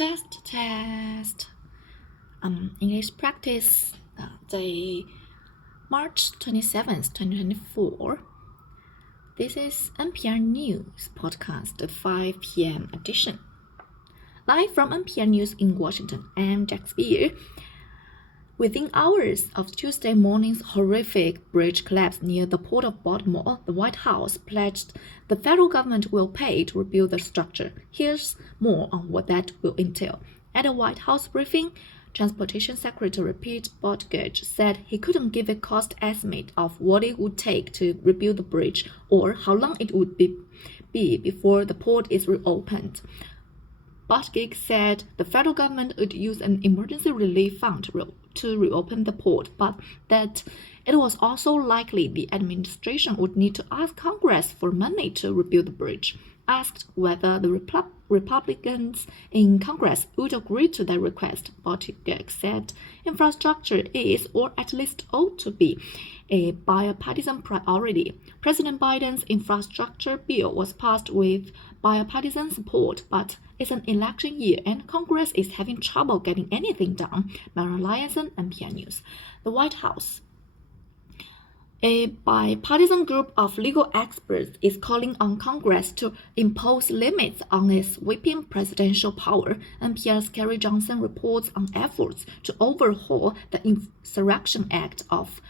Test. English practice day March 27th, 2024. This is NPR News podcast, the 5 p.m. edition. Live from NPR News in Washington, I'm Jack Spear. Within hours of Tuesday morning's horrific bridge collapse near the port of Baltimore, the White House pledged the federal government will pay to rebuild the structure. Here's more on what that will entail. At a White House briefing, Transportation Secretary Pete Buttigieg said he couldn't give a cost estimate of what it would take to rebuild the bridge or how long it would be before the port is reopened. Buttigieg said the federal government would use an emergency relief fund to reopen the port, but that it was also likely the administration would need to ask Congress for money to rebuild the bridge. Asked whether the Republicans in Congress would agree to that request, Buttigieg said infrastructure is, or at least ought to be, a bipartisan priority. President Biden's infrastructure bill was passed with bipartisan support, but it's an election year and Congress is having trouble getting anything done. Mara Lyonson, NPR News. The White House. A bipartisan group of legal experts is calling on Congress to impose limits on its sweeping presidential power. NPR's Carrie Johnson reports on efforts to overhaul the Insurrection Act of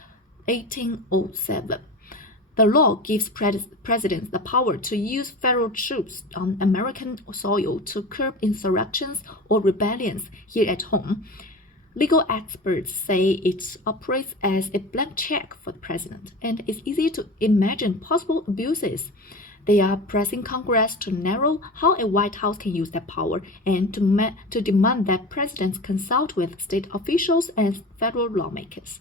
1807. The law gives presidents the power to use federal troops on American soil to curb insurrections or rebellions here at home. Legal experts say it operates as a blank check for the president, and it's easy to imagine possible abuses. They are pressing Congress to narrow how a White House can use that power and to demand that presidents consult with state officials and federal lawmakers.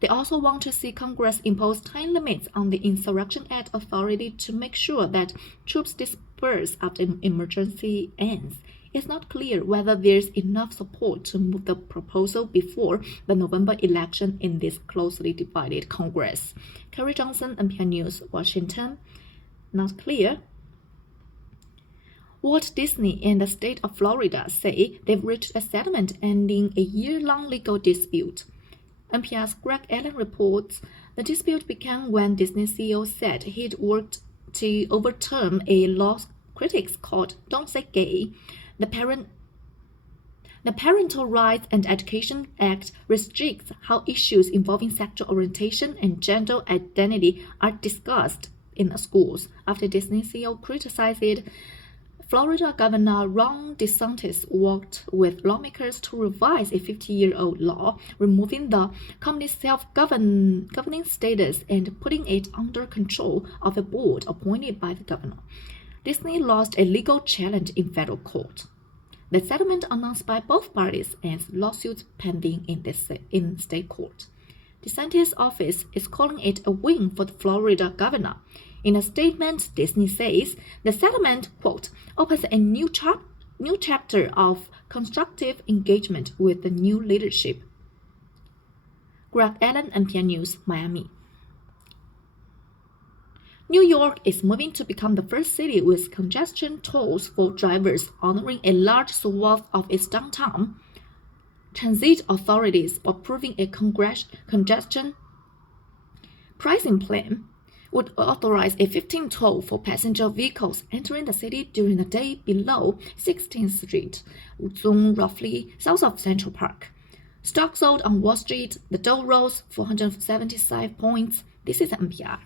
They also want to see Congress impose time limits on the Insurrection Act authority to make sure that troops disperse after an emergency ends. It's not clear whether there's enough support to move the proposal before the November election in this closely divided Congress. Carrie Johnson, NPR News, Washington. Not clear. Walt Disney and the state of Florida say they've reached a settlement ending a year-long legal dispute. NPR's Greg Allen reports the dispute began when Disney CEO said he'd worked to overturn a law critics called Don't Say Gay. The Parental Rights and Education Act restricts how issues involving sexual orientation and gender identity are discussed in the schools after Disney CEO criticized it. Florida Governor Ron DeSantis worked with lawmakers to revise a 50-year-old law, removing the company's self-governing status and putting it under control of a board appointed by the governor. Disney lost a legal challenge in federal court. The settlement announced by both parties ends lawsuits pending in state court. DeSantis' office is calling it a win for the Florida governor. In a statement, Disney says the settlement, quote, opens a new chapter of constructive engagement with the new leadership. Greg Allen, NPR News, Miami. New York is moving to become the first city with congestion tolls for drivers, honoring a large swath of its downtown. Transit authorities approving a congestion pricing plan would authorize a 15 toll for passenger vehicles entering the city during the day below 16th Street, zone roughly south of Central Park. Stock sold on Wall Street, the Dow rose 475 points. This is NPR.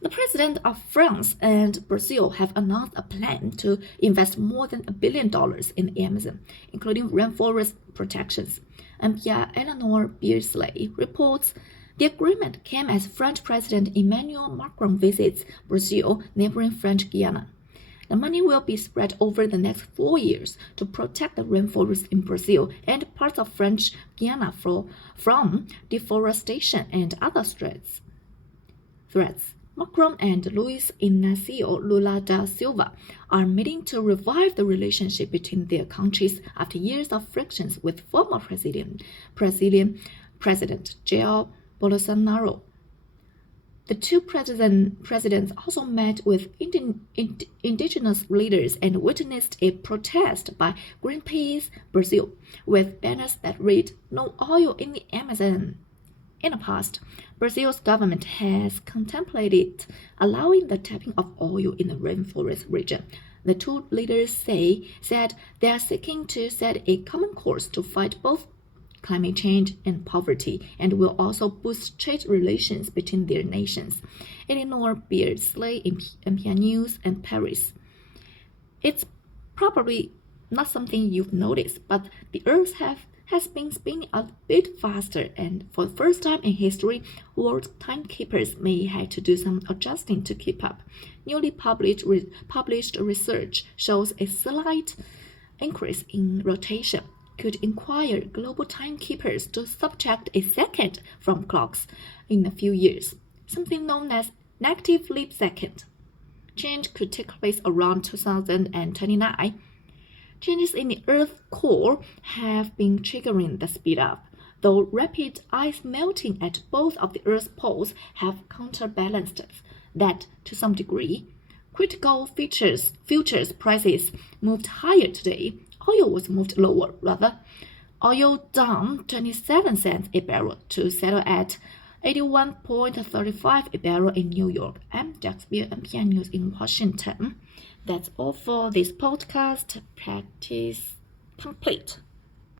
The president of France and Brazil have announced a plan to invest more than $1 billion in the Amazon, including rainforest protections. NPR Eleanor Beardsley reports the agreement came as French President Emmanuel Macron visits Brazil, neighboring French Guiana. The money will be spread over the next 4 years to protect the rainforest in Brazil and parts of French Guiana from deforestation and other threats. Macron and Luiz Inácio Lula da Silva are meeting to revive the relationship between their countries after years of frictions with former President Jair Bolsonaro. The two presidents also met with indigenous leaders and witnessed a protest by Greenpeace Brazil with banners that read, "No oil in the Amazon." In the past, Brazil's government has contemplated allowing the tapping of oil in the rainforest region. The two leaders said they are seeking to set a common course to fight both climate change and poverty, and will also boost trade relations between their nations. Eleanor Beardsley, NPR News, and Paris. It's probably not something you've noticed, but the Earth has been spinning a bit faster, and for the first time in history, world timekeepers may have to do some adjusting to keep up. Newly published research shows a slight increase in rotation could require global timekeepers to subtract a second from clocks in a few years, something known as negative leap second. Change could take place around 2029. Changes in the Earth's core have been triggering the speed up, though rapid ice melting at both of the Earth's poles have counterbalanced that to some degree. Critical futures prices moved higher today. Oil was moved lower, rather. Oil down 27 cents a barrel to settle at 81.35 a barrel in New York. I'm Jacksonville, NPR News in Washington. That's all for this podcast. Practice complete.